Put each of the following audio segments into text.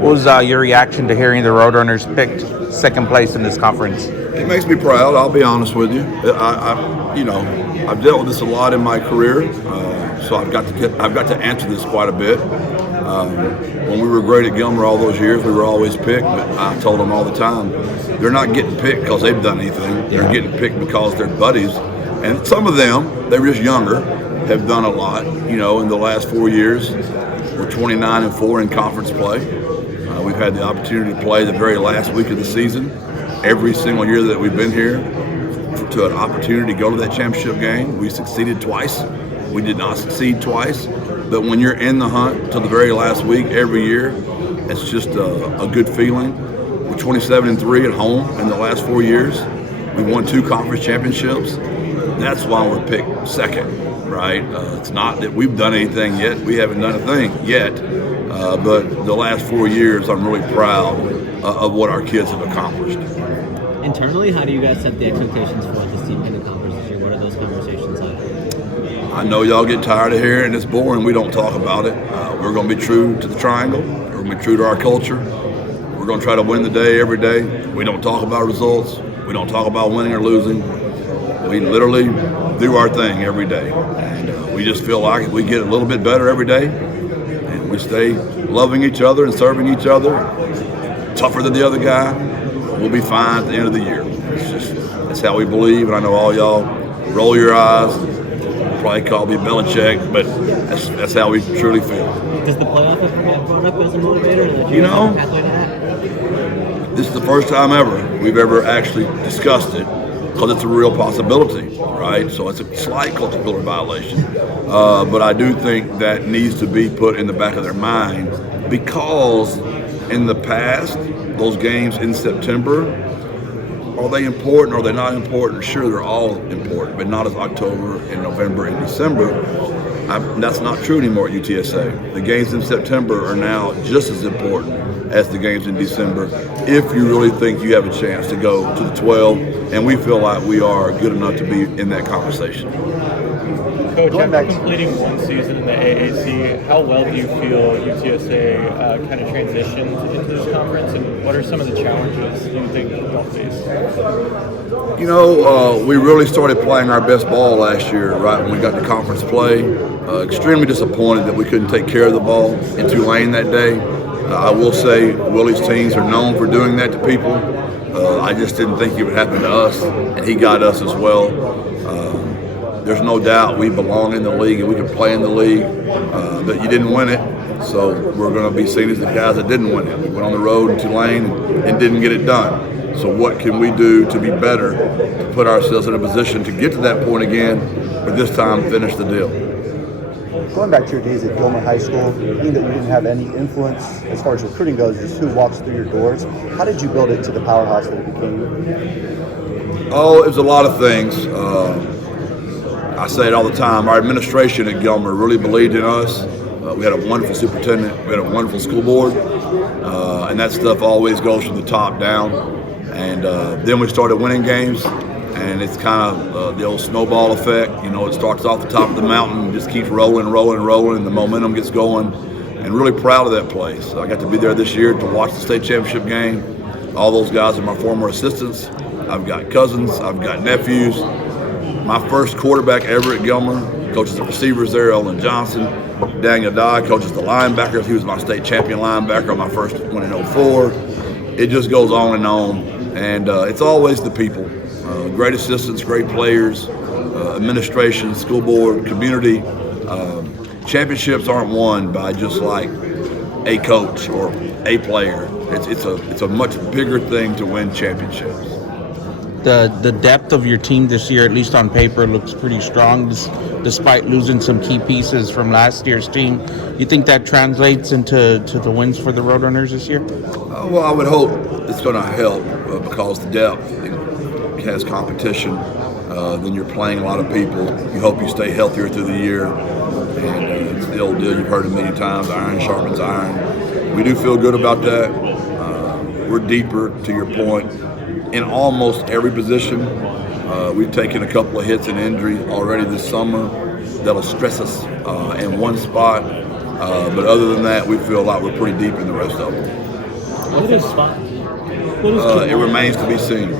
What was your reaction to hearing the Roadrunners picked second place in this conference? It makes me proud. I'll be honest with you. I've dealt with this a lot in my career, so I've got to answer this quite a bit. When we were great at Gilmer all those years, we were always picked. But I told them all the time, they're not getting picked because they've done anything. They're getting picked because they're buddies, and some of them, they were just younger, have done a lot. In the last 4 years, we're 29-4 in conference play. We've had the opportunity to play the very last week of the season every single year that we've been here to an opportunity to go to that championship game. We succeeded twice. We did not succeed twice. But when you're in the hunt to the very last week every year, it's just a good feeling. We're 27-3 at home in the last 4 years. We won 2 conference championships. That's why we're picked second, right? It's not that we've done anything yet. We haven't done a thing yet. But the last 4 years, I'm really proud of what our kids have accomplished. Internally, how do you guys set the expectations for what this team can accomplish this year? What are those conversations like? I know y'all get tired of hearing it's boring. We don't talk about it. We're going to be true to the triangle. We're going to be true to our culture. We're going to try to win the day every day. We don't talk about results. We don't talk about winning or losing. We literally do our thing every day. And we just feel like if we get a little bit better every day and we stay loving each other and serving each other, tougher than the other guy, we'll be fine at the end of the year. That's how we believe, and I know all y'all roll your eyes, probably call me Belichick, but that's how we truly feel. Does the playoff ever get brought up as a motivator? This is the first time ever we've ever actually discussed it, because it's a real possibility, right? So it's a slight culture builder violation. But I do think that needs to be put in the back of their mind, because in the past, those games in September, are they important or are they not important? Sure, they're all important, but not as October and November and December. That's not true anymore at UTSA. The games in September are now just as important as the games in December, if you really think you have a chance to go to the 12, and we feel like we are good enough to be in that conversation. Coach, after completing one season in the AAC, how well do you feel UTSA kind of transitioned into this conference, and what are some of the challenges you think you'll face? We really started playing our best ball last year, right when we got to conference play. Extremely disappointed that we couldn't take care of the ball in Tulane that day. I will say Willie's teams are known for doing that to people. I just didn't think it would happen to us, and he got us as well. There's no doubt we belong in the league and we can play in the league, but you didn't win it, so we're going to be seen as the guys that didn't win it. We went on the road in Tulane and didn't get it done. So what can we do to be better, to put ourselves in a position to get to that point again, but this time finish the deal? Going back to your days at Gilmer High School, being that you didn't have any influence as far as recruiting goes, just who walks through your doors, how did you build it to the powerhouse that it became? Oh, it was a lot of things. I say it all the time. Our administration at Gilmer really believed in us. We had a wonderful superintendent. We had a wonderful school board. And that stuff always goes from the top down. And then we started winning games. And it's kind of the old snowball effect. It starts off the top of the mountain and just keeps rolling, and the momentum gets going. And really proud of that place. I got to be there this year to watch the state championship game. All those guys are my former assistants. I've got cousins. I've got nephews. My first quarterback ever at Gilmer coaches the receivers there, Olin Johnson. Daniel Dye coaches the linebackers. He was my state champion linebacker on my first one in 04. It just goes on and on. And it's always the people. Great assistants, great players, administration, school board, community. Championships aren't won by just like a coach or a player. It's a much bigger thing to win championships. The depth of your team this year, at least on paper, looks pretty strong, despite losing some key pieces from last year's team. You think that translates into the wins for the Roadrunners this year? Well, I would hope it's going to help because the depth has competition. Then you're playing a lot of people. You hope you stay healthier through the year. And it's the old deal you've heard it many times, iron sharpens iron. We do feel good about that. We're deeper, to your point, in almost every position. We've taken a couple of hits and injuries already this summer that'll stress us in one spot. But other than that, we feel like we're pretty deep in the rest of them. It remains to be seen.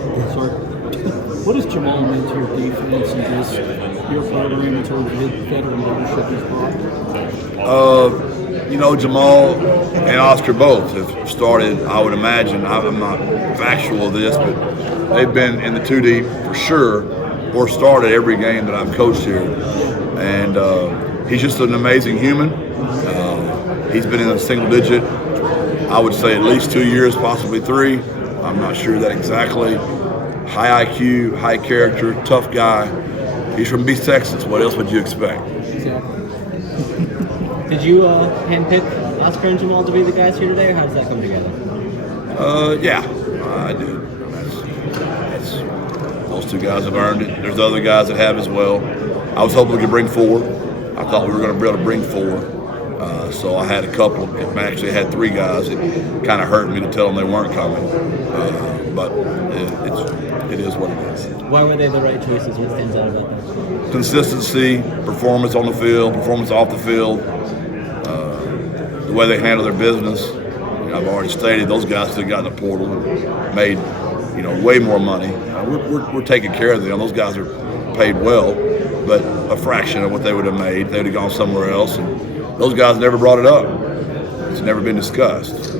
What does Jamal mean to your defense and just your program in terms of his veteran leadership he's brought? Jamal and Oscar both have started, I would imagine, I'm not factual of this, but they've been in the 2 deep for sure, or started every game that I've coached here. And he's just an amazing human. He's been in a single digit, I would say at least 2 years, possibly 3. I'm not sure that exactly. High IQ, high character, tough guy. He's from East Texas. What else would you expect? Did you handpick Oscar and Jamal to be the guys here today, or how does that come together? Yeah, I did. Those 2 guys have earned it. There's other guys that have as well. I was hoping we could bring 4. I thought we were going to be able to bring 4. So I had a couple. I actually had 3 guys. It kind of hurt me to tell them they weren't coming. But it is what it is. Why were they the right choices? What stands out about them? Consistency, performance on the field, performance off the field, the way they handle their business. I've already stated those guys that got in the portal and made way more money. We're taking care of them. Those guys are paid well, but a fraction of what they would have made. They would have gone somewhere else. And those guys never brought it up. It's never been discussed.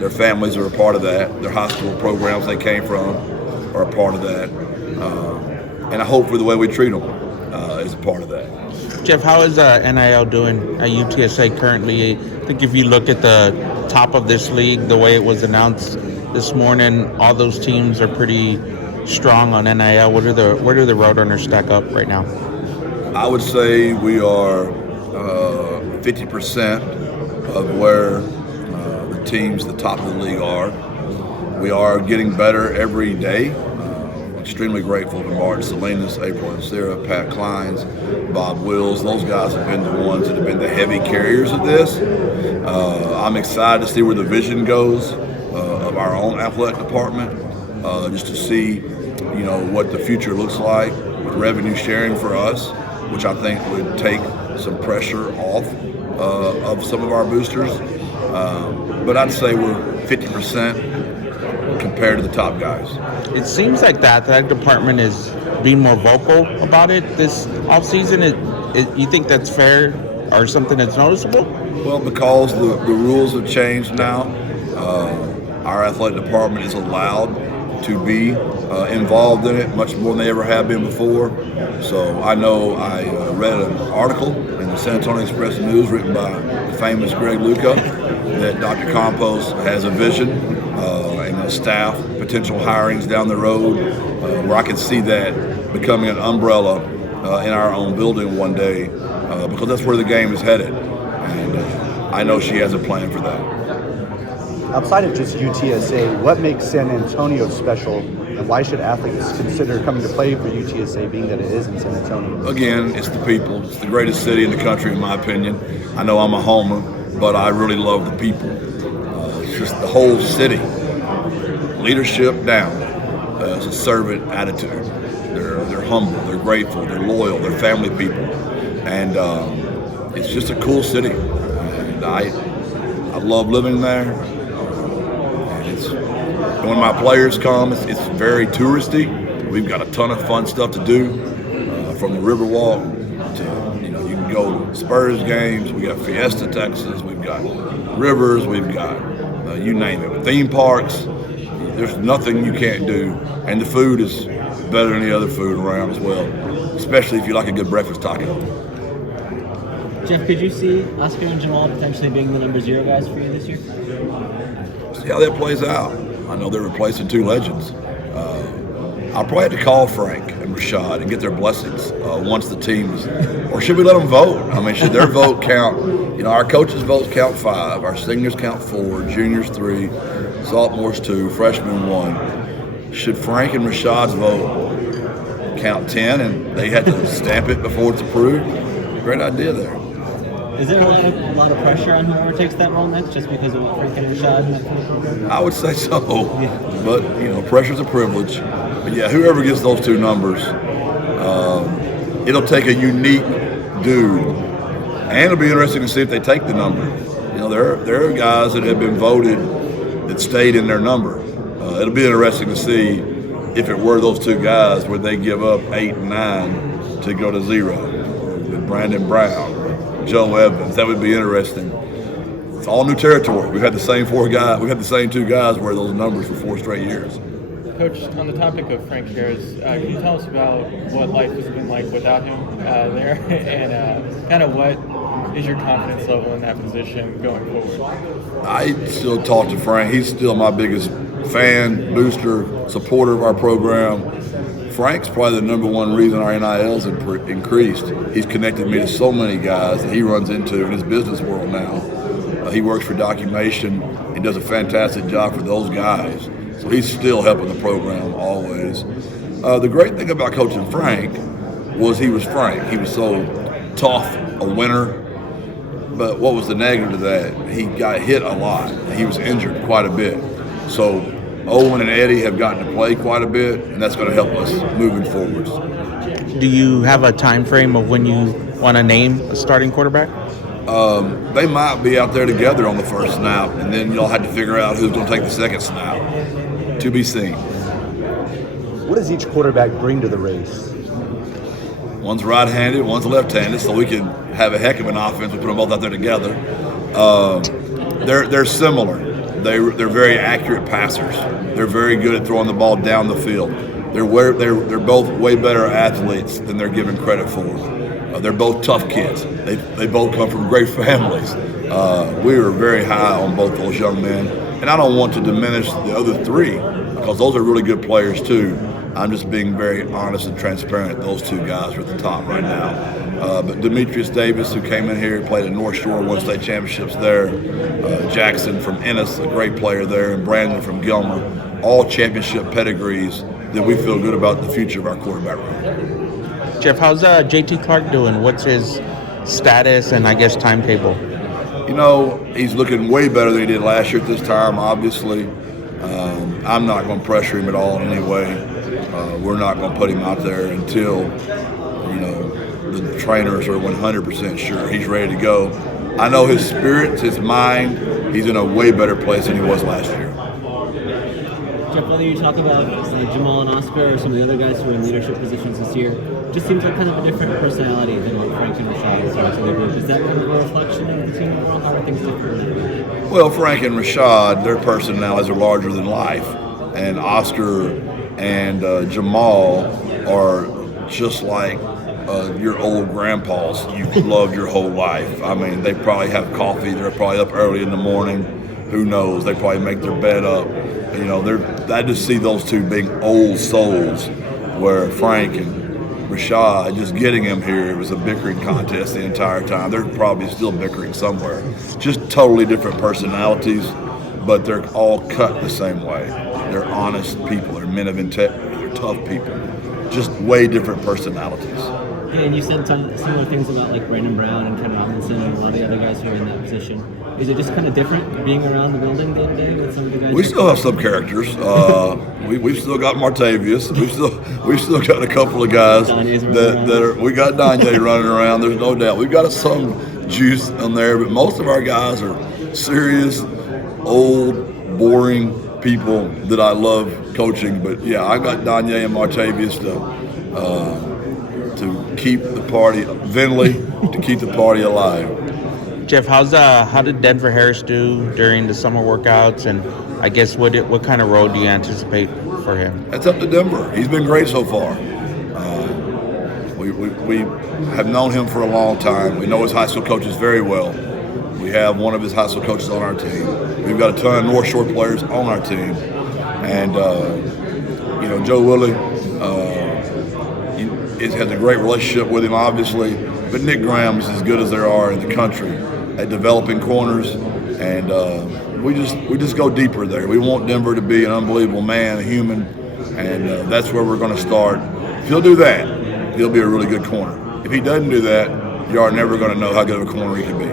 Their families are a part of that. Their high school programs they came from are a part of that. And I hope for the way we treat them is a part of that. Jeff, how is NIL doing at UTSA currently? I think if you look at the top of this league, the way it was announced this morning, all those teams are pretty strong on NIL. Where do the Roadrunners stack up right now? I would say we are 50% of where the teams, the top of the league are. We are getting better every day. Extremely grateful to Martin Salinas, April and Sarah, Pat Kleins, Bob Wills. Those guys have been the ones that have been the heavy carriers of this. I'm excited to see where the vision goes of our own athletic department, just to see, what the future looks like with revenue sharing for us, which I think would take some pressure off of some of our boosters. But I'd say we're 50% compared to the top guys. It seems like that department is being more vocal about it this offseason. You think that's fair or something that's noticeable? Well, because the rules have changed now, our athletic department is allowed to be involved in it much more than they ever have been before. So I know I read an article in the San Antonio Express News written by the famous Greg Luca that Dr. Campos has a vision and a staff, potential hirings down the road where I can see that becoming an umbrella in our own building one day because that's where the game is headed. And I know she has a plan for that. Outside of just UTSA, what makes San Antonio special, and why should athletes consider coming to play for UTSA, being that it is in San Antonio? Again, it's the people. It's the greatest city in the country, in my opinion. I know I'm a homer, but I really love the people. It's just the whole city. Leadership down. It's a servant attitude. They're humble. They're grateful. They're loyal. They're family people, and it's just a cool city. And I love living there. And when my players come, it's very touristy. We've got a ton of fun stuff to do, from the Riverwalk to, you can go to Spurs games. We got Fiesta, Texas. We've got rivers. We've got, you name it, theme parks. There's nothing you can't do. And the food is better than the other food around as well, especially if you like a good breakfast taco. Jeff, could you see Oscar and Jamal potentially being the number 0 guys for you this year? See how that plays out. I know they're replacing 2 legends. I'll probably have to call Frank and Rashad and get their blessings once the teams, or should we let them vote? I mean, should their vote count? Our coaches' votes count 5, our seniors count 4, juniors 3, sophomores 2, freshmen 1. Should Frank and Rashad's vote count 10 and they had to stamp it before it's approved? Great idea there. Is there a lot of pressure on whoever takes that role next, just because of what Frank and Rashad? I would say so, but pressure's a privilege. But yeah, whoever gets those 2 numbers, it'll take a unique dude And it'll be interesting to see if they take the number. You know, there are guys that have been voted that stayed in their number. It'll be interesting to see if it were those two guys, would they give up 8 and 9 to go to 0? With Brandon Brown, Joe Evans, that would be interesting. It's all new territory. We've had the same 4 guys. We've had the same 2 guys wear those numbers for 4 straight years. Coach, on the topic of Frank Harris, can you tell us about what life has been like without him there, and kind of what is your confidence level in that position going forward? I still talk to Frank. He's still my biggest fan, booster, supporter of our program. Frank's probably the number one reason our NILs have increased. He's connected me to so many guys that he runs into in his business world now. He works for Documation and does a fantastic job for those guys. So he's still helping the program always. The great thing about coaching Frank was he was Frank. He was so tough, a winner. But what was the negative to that? He got hit a lot. He was injured quite a bit. So Owen and Eddie have gotten to play quite a bit, and that's going to help us moving forwards. Do you have a time frame of when you want to name a starting quarterback? They might be out there together on the first snap, and then you'll have to figure out who's going to take the second snap. To be seen. What does each quarterback bring to the race? One's right-handed, one's left-handed, so we can have a heck of an offense. We put them both out there together. They're similar. They're very accurate passers. They're very good at throwing the ball down the field. They're both way better athletes than they're given credit for. They're both tough kids. They both come from great families. We were very high on both those young men, and I don't want to diminish the other 3 because those are really good players too. I'm just being very honest and transparent. Those 2 guys are at the top right now. But Demetrius Davis, who came in here, played at North Shore, won state championships there. Jackson from Ennis, a great player there, and Brandon from Gilmer, all championship pedigrees that we feel good about the future of our quarterback room. Jeff, how's JT Clark doing? What's his status and I guess timetable? You know, he's looking way better than he did last year at this time, obviously. I'm not going to pressure him at all in any way. We're not going to put him out there until, you know, the trainers are 100% sure he's ready to go. I know his spirit, his mind, he's in a way better place than he was last year. Jeff, whether you talk about Jamal and Oscar or some of the other guys who are in leadership positions this year, just seems like kind of a different personality than what Frank and Rashad is to the group. Is that kind of a reflection of the team overall? How are things different? Well, Frank and Rashad, their personalities are larger than life. And Oscar and Jamal are just like your old grandpas you've loved your whole life. I mean, they probably have coffee. They're probably up early in the morning. Who knows? They probably make their bed up. You know, I just see those 2 being old souls, where Frank and Rashad, just getting him here, it was a bickering contest the entire time. They're probably still bickering somewhere. Just totally different personalities, but they're all cut the same way. They're honest people. They're men of integrity. They're tough people. Just way different personalities. And you said similar things about like Brandon Brown and Ken Robinson and a lot of the other guys who are in that position. Is it just kind of different being around the building day to day with some of the guys? We still have some characters. We've still got Martavius. We've still got a couple of guys that are. We got Danye running around. There's no doubt. We've got some juice on there, but most of our guys are serious, old, boring people that I love coaching. But yeah, I got Danye and Martavius to keep the party, Vinley, to keep the party alive. Jeff, how did Denver Harris do during the summer workouts, and I guess what kind of role do you anticipate for him? That's up to Denver. He's been great so far. We have known him for a long time. We know his high school coaches very well. We have one of his high school coaches on our team. We've got a ton of North Shore players on our team, and you know, Joe Willie has a great relationship with him, obviously. But Nick Graham is as good as there are in the country at developing corners, and we just go deeper there. We want Denver to be an unbelievable man, a human, and that's where we're going to start. If he'll do that, he'll be a really good corner. If he doesn't do that, you are never going to know how good of a corner he can be.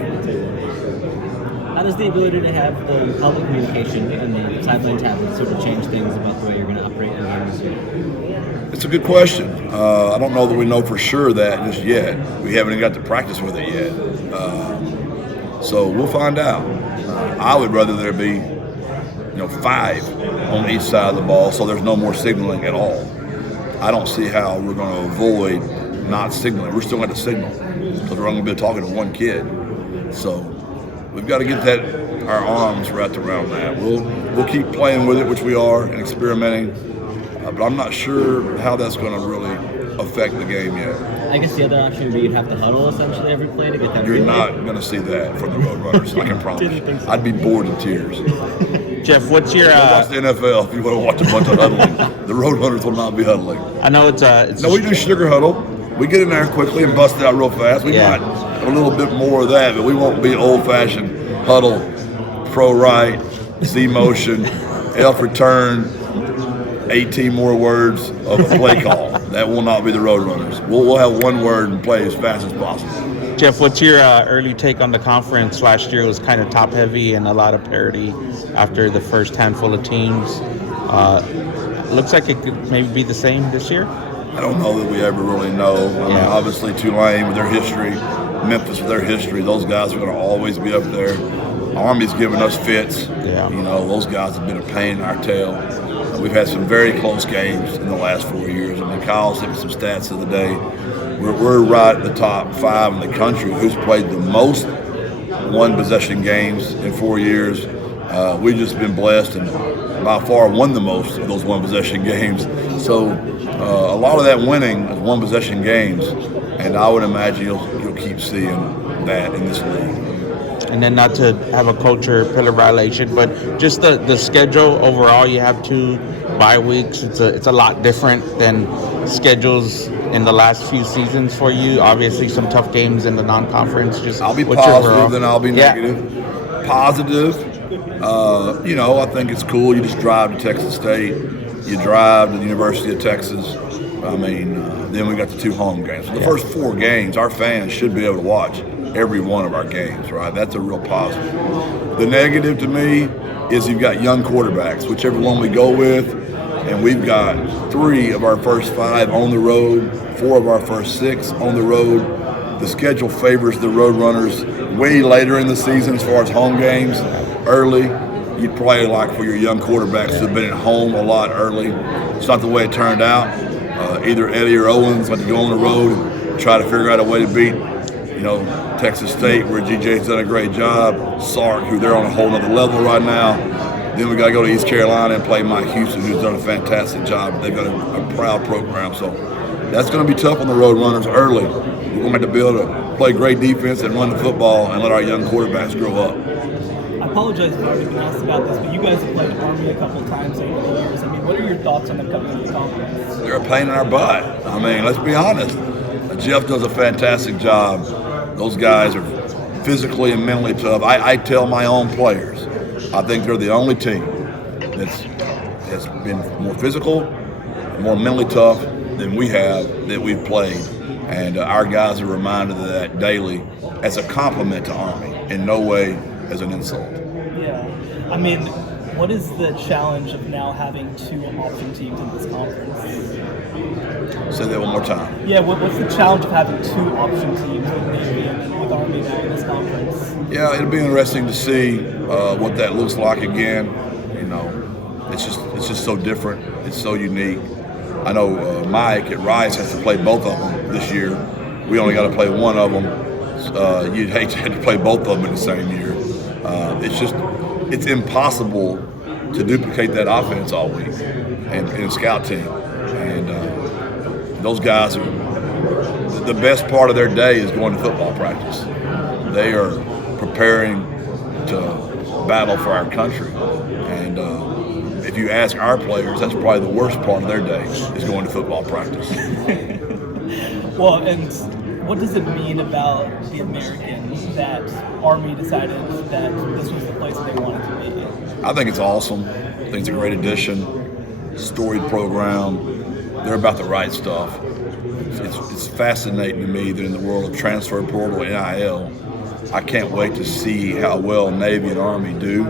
How does the ability to have the public communication and the sideline tablets sort of change things about the way you're going to operate in games this year? It's a good question. I don't know that we know for sure that just yet. We haven't even got to practice with it yet. So we'll find out. I would rather there be, 5 on each side of the ball so there's no more signaling at all. I don't see how we're going to avoid not signaling. We're still going to signal because we're only going to be talking to one kid. So we've got to get our arms wrapped around that. We'll keep playing with it, which we are, and experimenting. But I'm not sure how that's going to really affect the game yet. I guess the other option would be you'd have to huddle essentially every play to get that. You're not going to see that from the Roadrunners. I can promise. I'd be bored in tears. Jeff, what's your? Watch the NFL if you want to watch a bunch of huddling. The Roadrunners will not be huddling. I know it's No, we do sugar huddle. We get in there quickly and bust it out real fast. We might have a little bit more of that, but we won't be old-fashioned huddle, pro right, Z motion, F return, 18 more words of a play call. That will not be the Roadrunners. We'll have one word and play as fast as possible. Jeff, what's your early take on the conference? Last year was kind of top-heavy and a lot of parity after the first handful of teams. Looks like it could maybe be the same this year. I don't know that we ever really know. I mean, obviously Tulane with their history, Memphis with their history, those guys are going to always be up there. Army's giving us fits. Yeah. Those guys have been a pain in our tail. We've had some very close games in the last 4 years. I mean, Kyle sent me some stats of the day. We're right at the top 5 in the country who's played the most one-possession games in 4 years. We've just been blessed and by far won the most of those one-possession games. So a lot of that winning is one-possession games, and I would imagine you'll keep seeing that in this league. And then not to have a culture pillar violation, but just the schedule overall, you have 2 bye weeks. It's a lot different than schedules in the last few seasons for you. Obviously some tough games in the non-conference. I'll be positive, then I'll be negative. Positive, I think it's cool. You just drive to Texas State. You drive to the University of Texas. I mean, then we got the 2 home games. So the first 4 games, our fans should be able to watch every one of our games, right? That's a real positive. The negative to me is you've got young quarterbacks, whichever one we go with, and we've got 3 of our first 5 on the road, 4 of our first 6 on the road. The schedule favors the Roadrunners way later in the season as far as home games. Early, you'd probably like for your young quarterbacks to have been at home a lot early. It's not the way it turned out. Either Eddie or Owens had to go on the road and try to figure out a way to beat Texas State, where GJ's done a great job. Sark, who they're on a whole nother level right now. Then we got to go to East Carolina and play Mike Houston, who's done a fantastic job. They've got a proud program, so that's going to be tough on the Roadrunners early. We're going to have to be able to play great defense and run the football and let our young quarterbacks grow up. I apologize if I've already been asked about this, but you guys have played Army a couple of times over the years. I mean, what are your thoughts on them coming to the conference? They're a pain in our butt. I mean, let's be honest. Jeff does a fantastic job. Those guys are physically and mentally tough. I tell my own players, I think they're the only team that's been more physical, more mentally tough than we have that we've played. And our guys are reminded of that daily as a compliment to Army, in no way as an insult. Yeah. I mean, what is the challenge of now having 2 option teams in this conference? Say that one more time. Yeah, what's the challenge of having 2 option teams with Navy and with Army now in this conference? Yeah, it'll be interesting to see what that looks like again. It's just so different. It's so unique. I know Mike at Rice has to play both of them this year. We only got to play one of them. You'd hate to have to play both of them in the same year. It's impossible to duplicate that offense all week and a scout team. And those guys are, the best part of their day is going to football practice. They are preparing to battle for our country. And if you ask our players, that's probably the worst part of their day is going to football practice. Well, and what does it mean about the Americans that Army decided that this was the place that they wanted to be? I think it's awesome. I think it's a great addition. Storied program. They're about the right stuff. It's fascinating to me that in the world of transfer portal, NIL, I can't wait to see how well Navy and Army do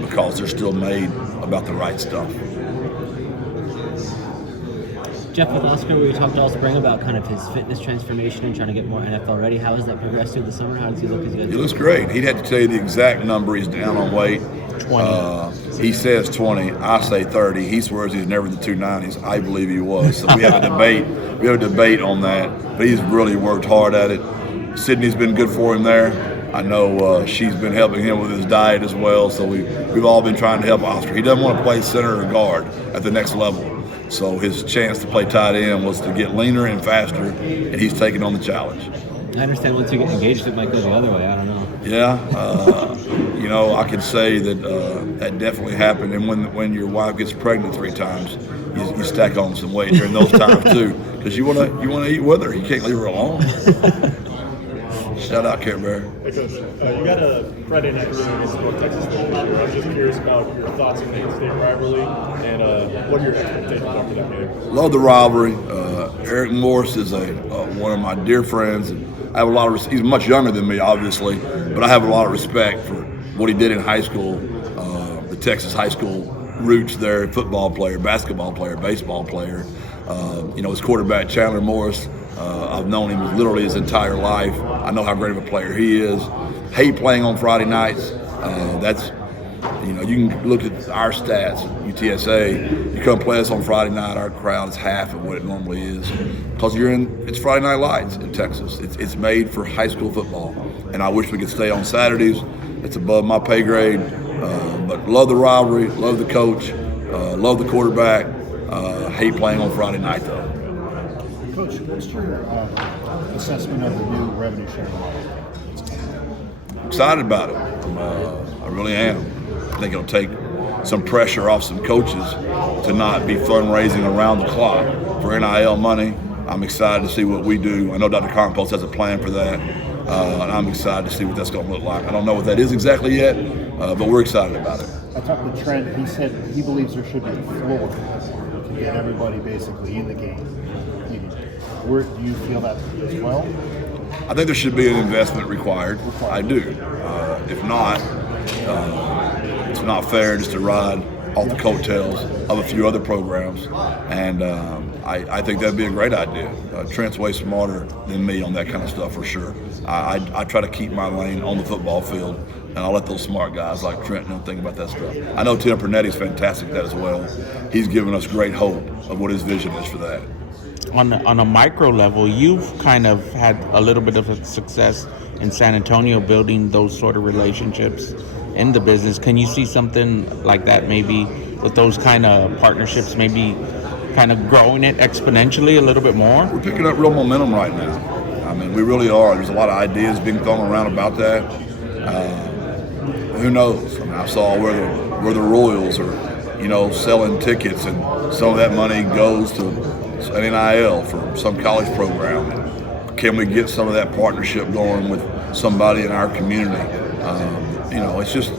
because they're still made about the right stuff. Jeff, with Oscar, we talked all spring about kind of his fitness transformation and trying to get more NFL ready. How has that progressed through the summer? How does he look as He looks great. He'd have to tell you the exact number. He's down on weight. 20. He says 20. I say 30. He swears he's never in the 290s. I believe he was. So we have a debate. We have a debate on that. But he's really worked hard at it. Sydney's been good for him there. I know she's been helping him with his diet as well. So we've all been trying to help Oscar. He doesn't want to play center or guard at the next level. So his chance to play tight end was to get leaner and faster, and he's taking on the challenge. I understand once you get engaged, it might go the other way. I don't know. Yeah, you know, I could say that that definitely happened. And when your wife gets pregnant 3 times, you stack on some weight during those times too, because you wanna eat with her. You can't leave her alone. Shout out, Care Bear. Hey, Coach, you got a Friday night game against North Texas. I'm just curious about your thoughts on the in-state rivalry and what are your expectations after that game? Love the rivalry. Eric Morris is one of my dear friends, and I have a lot of. He's much younger than me, obviously, but I have a lot of respect for what he did in high school. The Texas high school roots there: football player, basketball player, baseball player. You know, his quarterback Chandler Morris. I've known him literally his entire life. I know how great of a player he is. Hate playing on Friday nights. That's, you know, you can look at our stats, UTSA. You come play us on Friday night, our crowd is half of what it normally is. Because it's Friday Night Lights in Texas. It's made for high school football. And I wish we could stay on Saturdays. It's above my pay grade. But love the rivalry, love the coach, love the quarterback. Hate playing on Friday night, though. Coach, what's your assessment of the new revenue sharing model? Excited about it. I really am. I think it'll take some pressure off some coaches to not be fundraising around the clock for NIL money. I'm excited to see what we do. I know Dr. Compost has a plan for that, and I'm excited to see what that's going to look like. I don't know what that is exactly yet, but we're excited about it. I talked to Trent. He said he believes there should be a floor to get everybody basically in the game. Do you feel that as well? I think there should be an investment required. I do. If not, it's not fair just to ride off the coattails of a few other programs. And I think that'd be a great idea. Trent's way smarter than me on that kind of stuff for sure. I try to keep my lane on the football field, and I'll let those smart guys like Trent know think about that stuff. I know Tim Pernetti's fantastic at that as well. He's given us great hope of what his vision is for that. On a micro level, you've kind of had a little bit of a success in San Antonio building those sort of relationships in the business. Can you see something like that maybe with those kind of partnerships, maybe kind of growing it exponentially a little bit more? We're picking up real momentum right now. I mean, we really are. There's a lot of ideas being thrown around about that. Who knows? I mean, I saw where the Royals are, you know, selling tickets, and some of that money goes to an NIL for some college program. Can we get some of that partnership going with somebody in our community? You know, it's just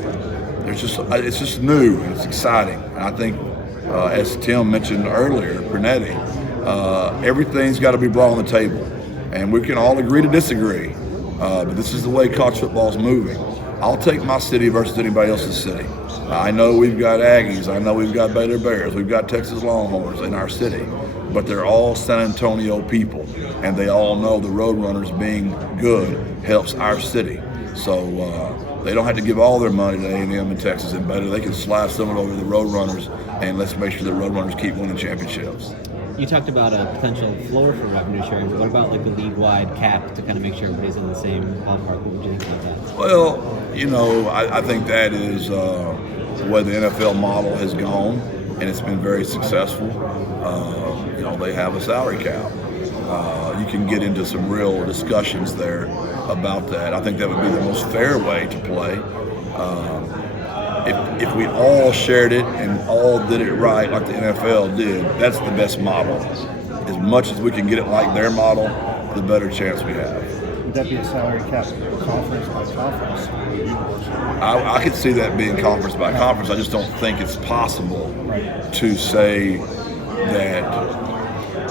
new and it's exciting. And I think, as Tim mentioned earlier, Pernetti, everything's got to be brought on the table, and we can all agree to disagree. But this is the way college football is moving. I'll take my city versus anybody else's city. I know we've got Aggies. I know we've got Baylor Bears. We've got Texas Longhorns in our city. But they're all San Antonio people, and they all know the Roadrunners being good helps our city. So they don't have to give all their money to A&M in Texas and Baylor. They can slide some of it over to the Roadrunners, and let's make sure the Roadrunners keep winning championships. You talked about a potential floor for revenue sharing, but what about like the league-wide cap to kind of make sure everybody's in the same ballpark? What would you think about that? Well, you know, I think that is the way the NFL model has gone, and it's been very successful. You know, they have a salary cap. You can get into some real discussions there about that. I think that would be the most fair way to play. If we all shared it and all did it right like the NFL did, that's the best model. As much as we can get it like their model, the better chance we have. Would that be a salary cap conference by conference? I could see that being conference by conference. I just don't think it's possible to say that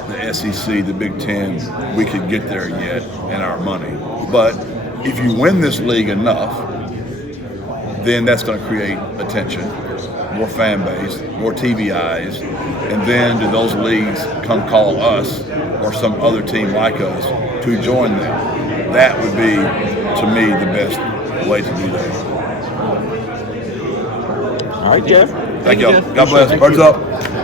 the SEC, the Big Ten, we could get there yet in our money. But if you win this league enough, then that's going to create attention. more fan base, more TV eyes, and then do those leagues come call us or some other team like us to join them? That would be, to me, the best way to do that. All right, Jeff. Thank you, y'all. Jeff. God bless. Thank Birds you. up.